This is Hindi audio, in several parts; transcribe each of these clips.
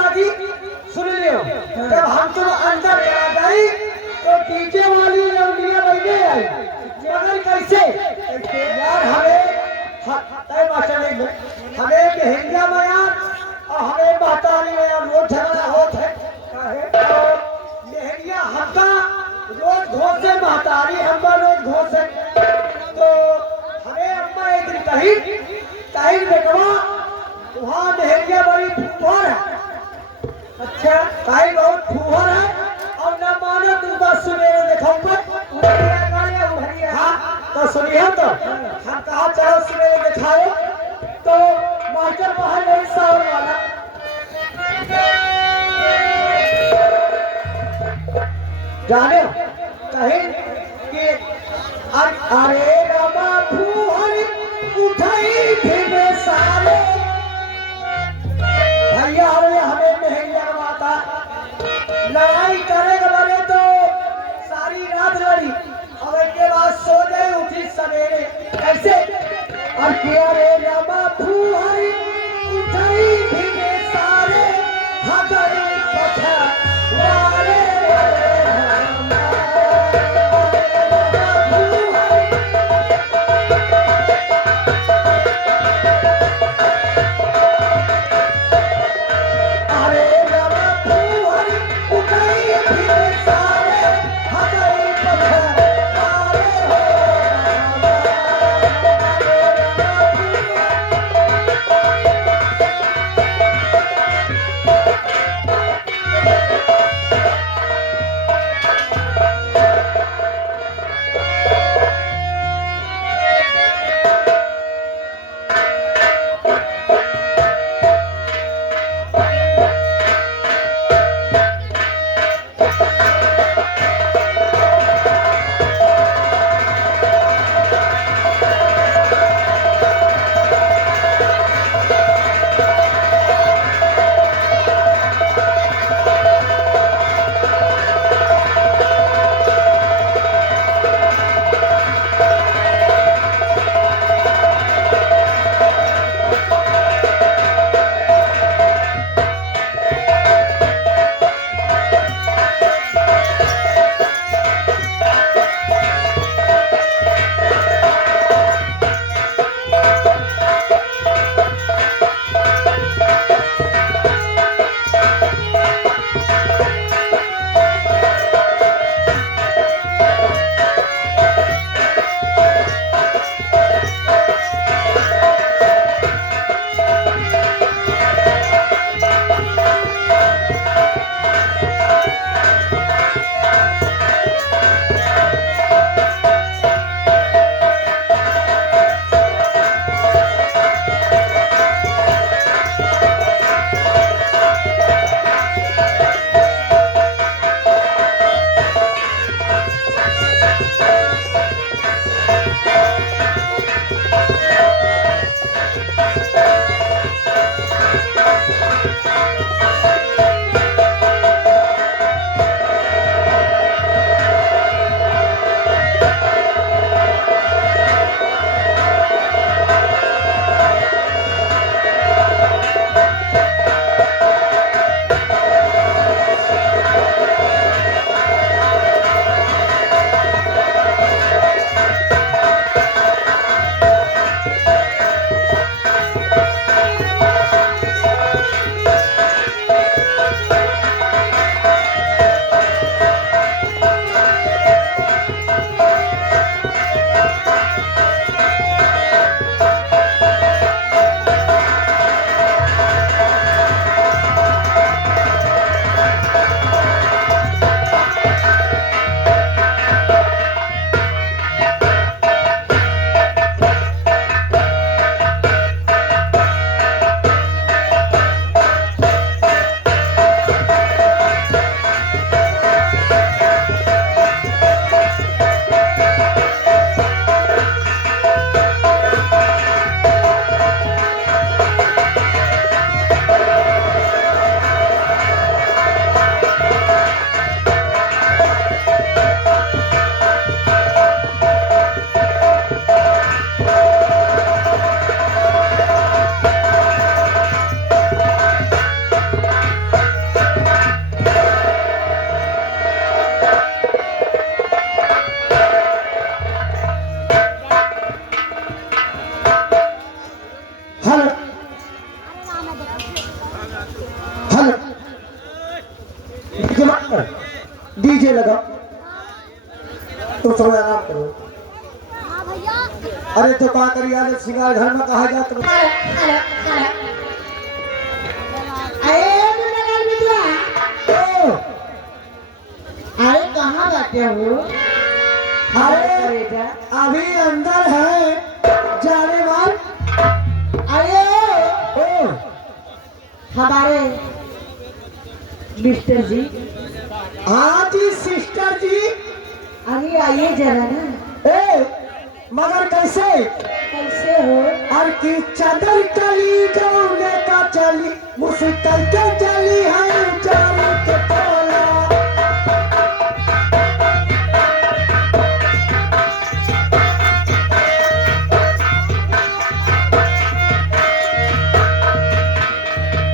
दादी सुन लियो, जब हम तुम अंदर चला गई तो डीजे वाली लौंडिया बजने आई, मगर कैसे यार हमें मेहंदिया में यार और हमें महतारी में यार वो झगड़ा होत है मेहंदिया हमका रोज घोषे महतारी हमका रोज घोषे तो हमें अम्मा एक दिन कही कहीं बेटवा वहाँ मेहंदिया बड़ी फूहर है। अच्छा कहीं बहुत फूहर है और न मानो तू बस सवेरे दिखाऊंगा हाँ तो सुनिए तो हम कहा चलो सवेरे दिखाओ तो मास्टर बाहर नहीं सावर वाला जाने कहीं कि अरे रमा फूहर उठाई फिर सारे भैया हमें मेहंदिया माता लड़ाई करेगा बने तो सारी रात लड़ी और इसके बाद सो गए उठी सवेरे कैसे और किया रे रमा फूहरी उठाई फिरे सारे हगरे पछा वारे हेलो डीजे लगा तो थोड़ा आराम करो। अरे तो का करिए आज सिंगार घर में कहा जाता अरे कहाँ बैठे हो? अरे अभी अंदर है जाने वाल। अरे ओ हमारे मिस्टर जी, हाँ जी सिस्टर जी। अभी आइए जरा ना। ए मगर कैसे कैसे हो? और की चादर कली गौने का चली मुश्किल के चली है जाने के टोला।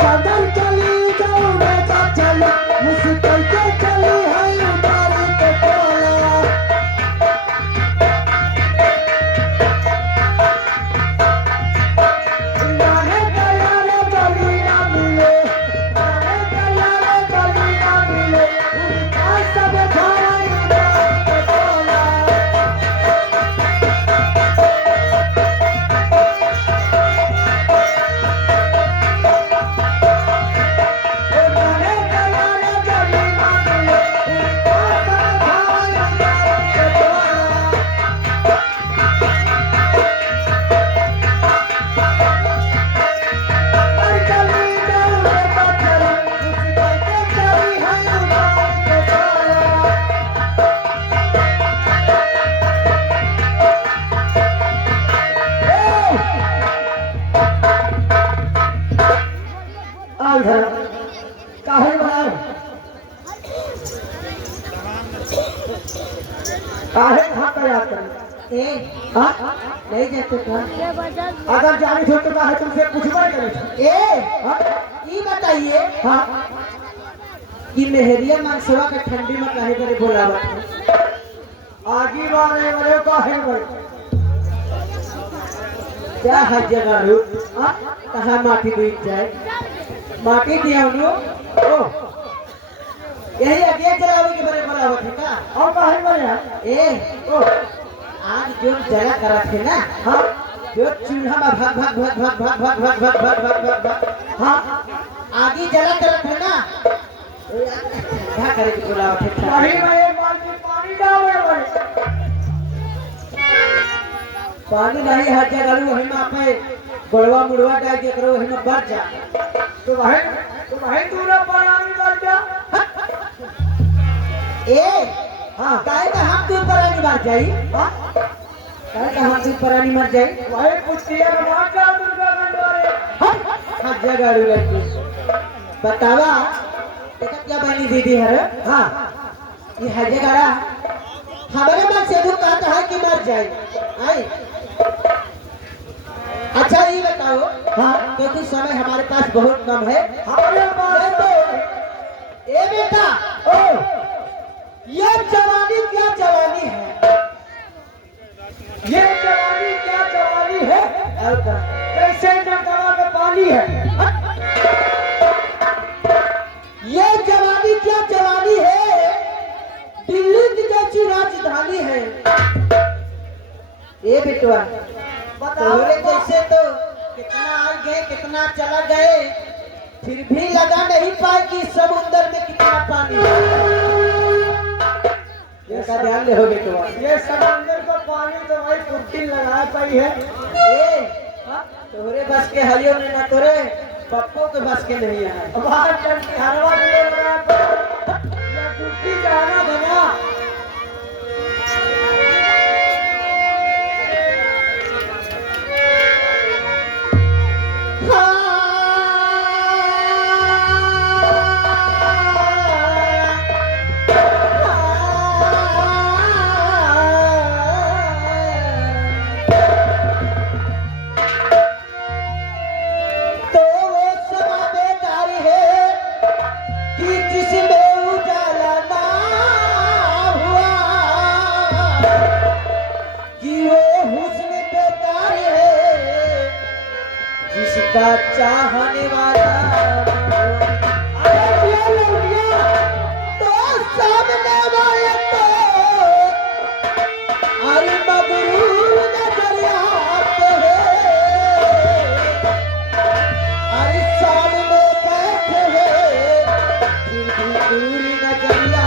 चादर कली गौने का चली मुश्किल के चली है जाने के टोला। जाने गया रे गली ना मिले, जाने गया रे गली ना मिले, उनका सब खाना जाने के टोला। जाने गया रे गली ना मिले, उनका सब खाना जाने के टोला। ए नहीं जाते का? अगर जानी थी तो कहा तुमसे पूछबा करे। ये बताइए हाँ कि मेहरिया मनसवा का ठंडी में काहे करे बोलावा था? आगे वाले वाले का है भाई। क्या हर जगह रू कहाँ माटी बीत जाए, माटी दिया नो ओ यही आगे जलावे के बड़े बोलावा था का? और का है वाले ए ओ आज जो जला करा थे ना, हाँ जो चूल्हा में भाग भाग भाग भाग भाग भाग भाग भाग भाग भाग भाग भाग हाँ आगे जला करा थे ना, क्या करे के बोलावा था? वही में एक बाल्टी पानी डाले भाई। पानी नहीं हर जगह रू वही में आपे गोलवा मुड़वा डाल के करो वही में बढ़ जा। तो वही तू ना पानी डाल जा। ए हाँ काहे का हम दूध परानी मर जाई? हाँ काहे का हम दूध परानी मर जाई? वही कुत्तिया में मार जा दुर्गा गंडोरे। हर जगह रू लड़की बतावा देखा क्या बनी दीदी हर हाँ ये हर जगह हमारे मन से दुख कहता है कि मर जाए आई। अच्छा ये बताओ हाँ क्योंकि समय हमारे पास बहुत कम है। हमारे पास तो ए बेटा ओ ये जवानी क्या जवानी है? ये जवानी क्या जवानी है? और क्या? कैसे नकवा के पानी है। ये जवानी क्या जवानी है? दिल्ली की जैसी राजधानी है। ये बेटवा तोरे जैसे तो कितना आ गए कितना चला गए फिर भी लगा नहीं पाए कि समुद्र में कितना पानी है। इसका ध्यान ले हो बेटवा। ये समंदर का पानी तो भाई कुर्ती लगा पाई है। ए तोरे बस के हरियो ने ना तोरे पप्पो के बस के नहीं है। बाहर चल के हलवा दिए बना तो ये कुर्ती जाना बना। तो वो समा बेकार है कि जिसमें उजाला ना हुआ, कि वो हुस्न बेकार है जिसका चाहने वाला ना हुआ। दूरी नजरिया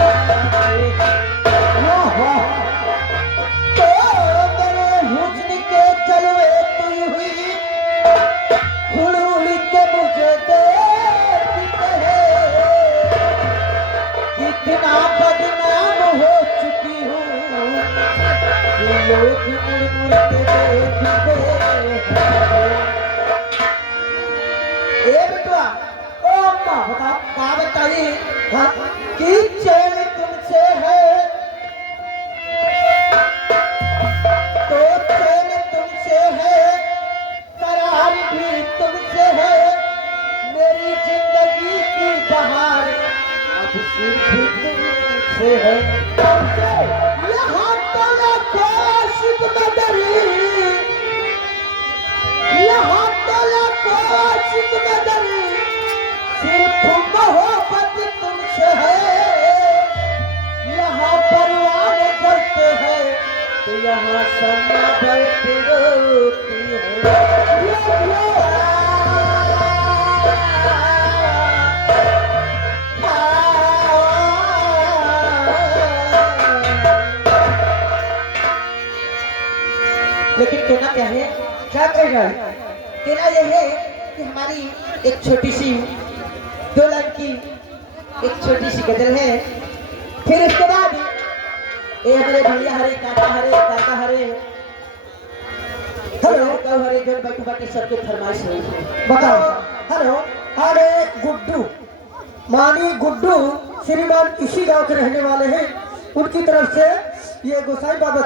तो मेरे हुस्न के चलवे तू हुई हुड़ के मुझे देखते है कितना बदनाम हो चुकी हूँ कि लोग मुड़ मुड़ के देखते हैं। ए बेटवा ओ अम्मा बताओ का बताइए हाँ कि चैन तुमसे है तो चैन तुमसे है करार भी तुमसे है मेरी जिंदगी की बहार अब सिर्फ तुमसे है यहाँ तो लाखों आशिक नजरी यहाँ तो लाखों आशिक नजरी सिर्फ मोहब्बत तुमसे है यहाँ परिवार करते हैं तो यहाँ समा बैठ रोती है लेकिन कहना क्या है क्या कह रहा है कहना यह है कि हमारी एक छोटी सी 2 लाइन की एक छोटी सी गजल है फिर उसके बाद ये हमारे भैया हरे काका हरे हेलो कहो हरे जो बैठे बैठे सबके फरमाइश हुई है बताओ हेलो अरे गुड्डू मानी गुड्डू श्रीमान इसी गांव के रहने वाले हैं उनकी तरफ से ये गोसाई बाबा